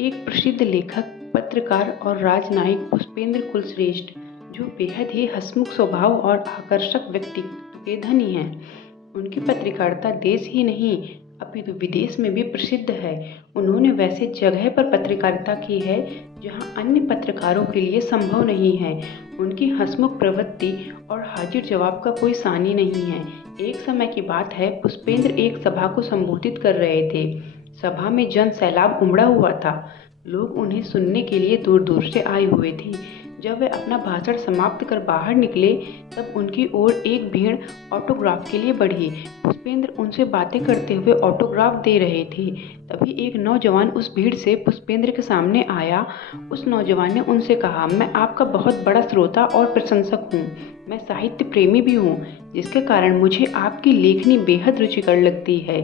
एक प्रसिद्ध लेखक, पत्रकार और राजनयिक पुष्पेंद्र कुलश्रेष्ठ, जो बेहद ही हंसमुख स्वभाव और आकर्षक व्यक्तित्व के धनी हैं। उनकी पत्रकारिता देश ही नहीं अपितु विदेश में भी प्रसिद्ध है। उन्होंने वैसे जगह पर पत्रकारिता की है जहां अन्य पत्रकारों के लिए संभव नहीं है। उनकी हंसमुख प्रवृत्ति और हाजिर जवाब का कोई सानी नहीं है। एक समय की बात है, पुष्पेंद्र एक सभा को संबोधित कर रहे थे। सभा में जन सैलाब उमड़ा हुआ था। लोग उन्हें सुनने के लिए दूर दूर से आए हुए थे। जब वे अपना भाषण समाप्त कर बाहर निकले तब उनकी ओर एक भीड़ ऑटोग्राफ के लिए बढ़ी। पुष्पेंद्र उनसे बातें करते हुए ऑटोग्राफ दे रहे थे। तभी एक नौजवान उस भीड़ से पुष्पेंद्र के सामने आया। उस नौजवान ने उनसे कहा, मैं आपका बहुत बड़ा श्रोता और प्रशंसक हूँ। मैं साहित्य प्रेमी भी हूँ, जिसके कारण मुझे आपकी लेखनी बेहद रुचिकर लगती है।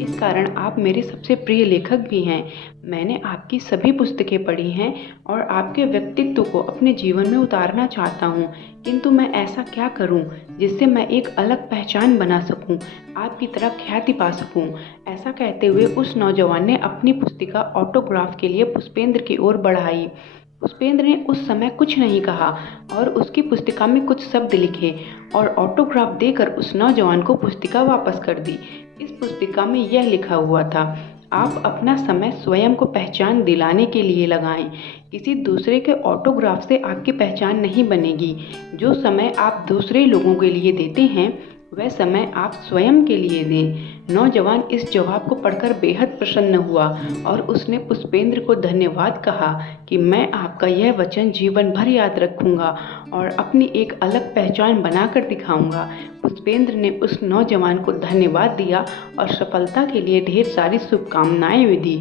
इस कारण आप मेरे सबसे प्रिय लेखक भी हैं। मैंने आपकी सभी पुस्तकें पढ़ी हैं और आपके व्यक्तित्व को अपने जीवन में उतारना चाहता हूँ, किंतु मैं ऐसा क्या करूँ जिससे मैं एक अलग पहचान बना सकूँ, आपकी तरह ख्याति पा सकूँ। ऐसा कहते हुए उस नौजवान ने अपनी पुस्तिका ऑटोग्राफ के लिए पुष्पेंद्र की ओर बढ़ाई। पुष्पेंद्र ने उस समय कुछ नहीं कहा और उसकी पुस्तिका में कुछ शब्द लिखे और ऑटोग्राफ देकर उस नौजवान को पुस्तिका वापस कर दी। इस पुस्तिका में यह लिखा हुआ था, आप अपना समय स्वयं को पहचान दिलाने के लिए लगाएं। किसी दूसरे के ऑटोग्राफ से आपकी पहचान नहीं बनेगी। जो समय आप दूसरे लोगों के लिए देते हैं वह समय आप स्वयं के लिए दें। नौजवान इस जवाब को पढ़कर बेहद प्रसन्न हुआ और उसने पुष्पेंद्र को धन्यवाद कहा कि मैं आपका यह वचन जीवन भर याद रखूंगा और अपनी एक अलग पहचान बनाकर दिखाऊंगा। पुष्पेंद्र ने उस नौजवान को धन्यवाद दिया और सफलता के लिए ढेर सारी शुभकामनाएं भी दी।